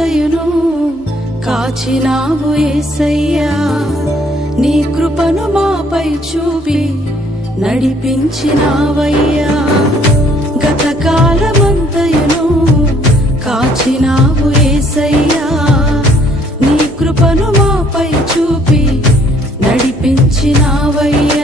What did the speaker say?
కాలమంతయును కాచినావు యేసయ్యా, నీ కృపను మాపై చూపి నడిపించినావయ్యా. గత కాలమంతయును కాచినావు యేసయ్యా, నీ కృపను మాపై చూపి నడిపించినావయ్యా.